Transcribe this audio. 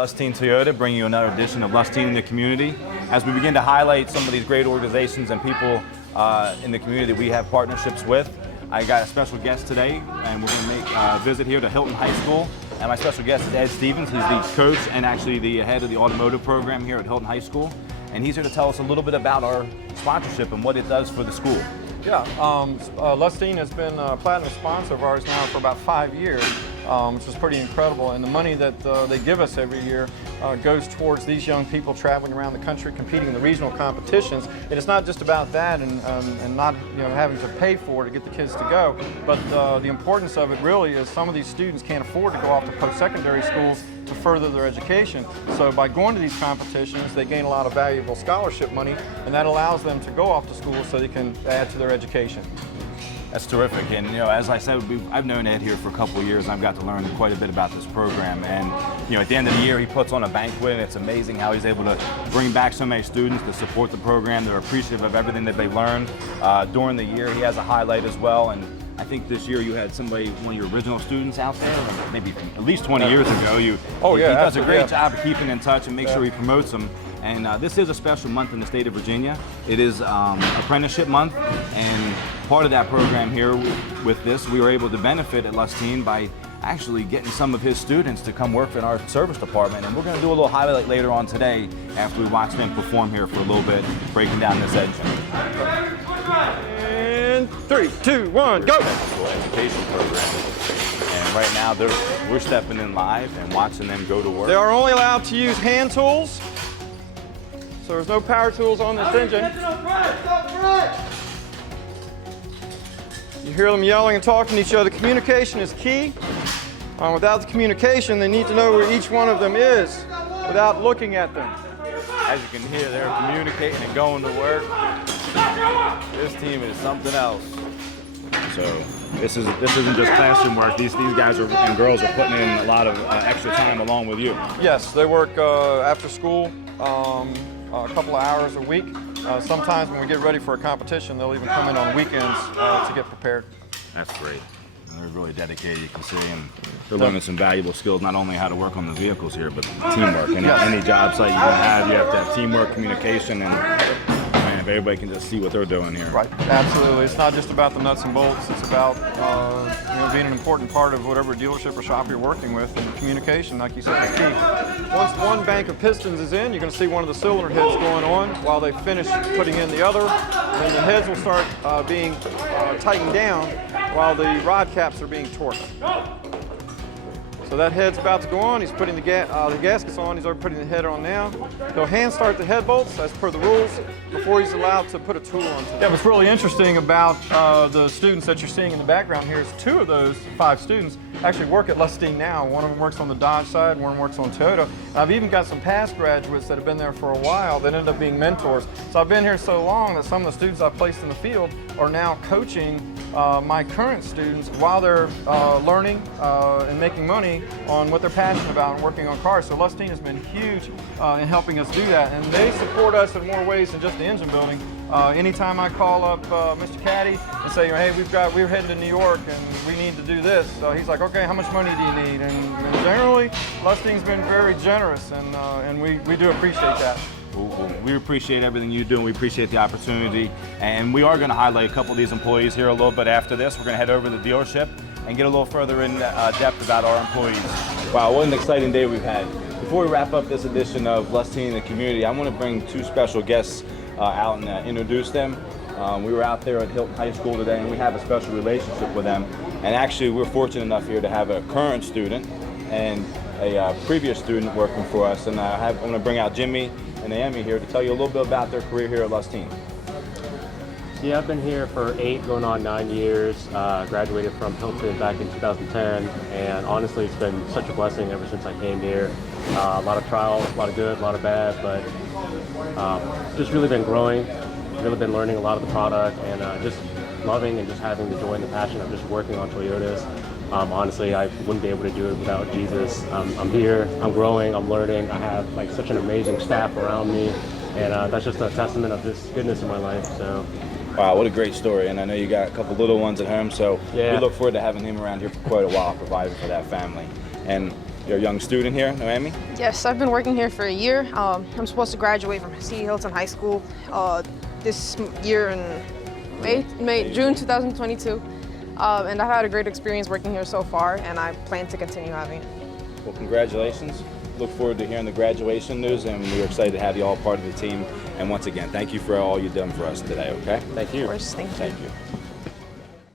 Lustine Toyota, bringing you another edition of Lustine in the Community. As we begin to highlight some of these great organizations and people in the community that we have partnerships with, I got a special guest today, and we're going to make a visit here to Hylton High School. And my special guest is Ed Stevens, who's the coach and actually the head of the Automotive program here at Hylton High School. And he's here to tell us a little bit about our sponsorship and what it does for the school. Yeah, Lustine has been a platinum sponsor of ours now for about 5 years, which is pretty incredible. And the money that they give us every year goes towards these young people traveling around the country, competing in the regional competitions. And it's not just about that and not having to pay for it to get the kids to go, but the importance of it really is some of these students can't afford to go off to post-secondary schools to further their education. So by going to these competitions, they gain a lot of valuable scholarship money, and that allows them to go off to school so they can add to their education. That's terrific, and as I said, I've known Ed here for a couple of years, and I've got to learn quite a bit about this program. And at the end of the year, he puts on a banquet, and it's amazing how he's able to bring back so many students to support the program. They're appreciative of everything that they've learned during the year. He has a highlight as well, and I think this year you had one of your original students out there, maybe at least 20 years ago. He does a great job of keeping in touch and make sure he promotes them. And this is a special month in the state of Virginia. It is apprenticeship month, and part of that program here with this, we were able to benefit at Lustine by actually getting some of his students to come work in our service department. And we're going to do a little highlight later on today after we watch them perform here for a little bit, breaking down this engine. And 3, 2, 1, go! Education program. And right now we're stepping in live and watching them go to work. They are only allowed to use hand tools. So there's no power tools on this engine. You hear them yelling and talking to each other. Communication is key. Without the communication, they need to know where each one of them is without looking at them. As you can hear, they're communicating and going to work. This team is something else. So this isn't just classroom work. These guys and girls are putting in a lot of extra time along with you. Yes, they work after school. A couple of hours a week. Sometimes when we get ready for a competition, they'll even come in on weekends to get prepared. That's great. And they're really dedicated, you can see, and they're learning some valuable skills, not only how to work on the vehicles here, but teamwork. Any job site you're going to have to have teamwork, communication, and if everybody can just see what they're doing here. Right, absolutely. It's not just about the nuts and bolts. It's about being an important part of whatever dealership or shop you're working with, and communication, like you said, is key. Once one bank of pistons is in, you're going to see one of the cylinder heads going on while they finish putting in the other. And the heads will start being tightened down while the rod caps are being torqued. So that head's about to go on. He's putting the gaskets on. He's already putting the head on now. He'll hand start the head bolts as per the rules before he's allowed to put a tool on. Yeah, what's really interesting about the students that you're seeing in the background here is 2 of those 5 students actually work at Lustine now. One of them works on the Dodge side, one works on Toyota. I've even got some past graduates that have been there for a while that ended up being mentors. So I've been here so long that some of the students I've placed in the field are now coaching my current students while they're learning and making money on what they're passionate about and working on cars. So Lustine has been huge in helping us do that, and they support us in more ways than just the engine building. Anytime I call up Mr. Caddy and say, hey, we're heading to New York and we need to do this, he's like, okay, how much money do you need? And generally, Lustine's been very generous, and we do appreciate that. We appreciate everything you do, and we appreciate the opportunity. And we are going to highlight a couple of these employees here a little bit after this. We're going to head over to the dealership and get a little further in depth about our employees. Wow, what an exciting day we've had. Before we wrap up this edition of Lustine in the Community, I want to bring 2 special guests out and introduce them. We were out there at Hylton High School today, and we have a special relationship with them. And actually, we're fortunate enough here to have a current student and a previous student working for us. And I'm going to bring out Jimmy and Naomi here to tell you a little bit about their career here at Lustine. Yeah, I've been here for 8, going on 9 years. Graduated from Hylton back in 2010, and honestly, it's been such a blessing ever since I came here. A lot of trials, a lot of good, a lot of bad, but just really been growing, really been learning a lot of the product, and just loving and just having the joy and the passion of just working on Toyotas. Honestly, I wouldn't be able to do it without Jesus. I'm here, I'm growing, I'm learning. I have such an amazing staff around me, and that's just a testament of this goodness in my life. So. Wow, what a great story. And I know you got a couple little ones at home, so yeah. We look forward to having him around here for quite a while, providing for that family. And You're a young student here in Miami? Yes, I've been working here for a year. I'm supposed to graduate from Hylton High School this year in June 2022. And I've had a great experience working here so far, and I plan to continue having it. Well, congratulations. Look forward to hearing the graduation news, and we're excited to have you all part of the team. And once again, thank you for all you've done for us today, okay? Thank you. Of course, thank you. Thank you.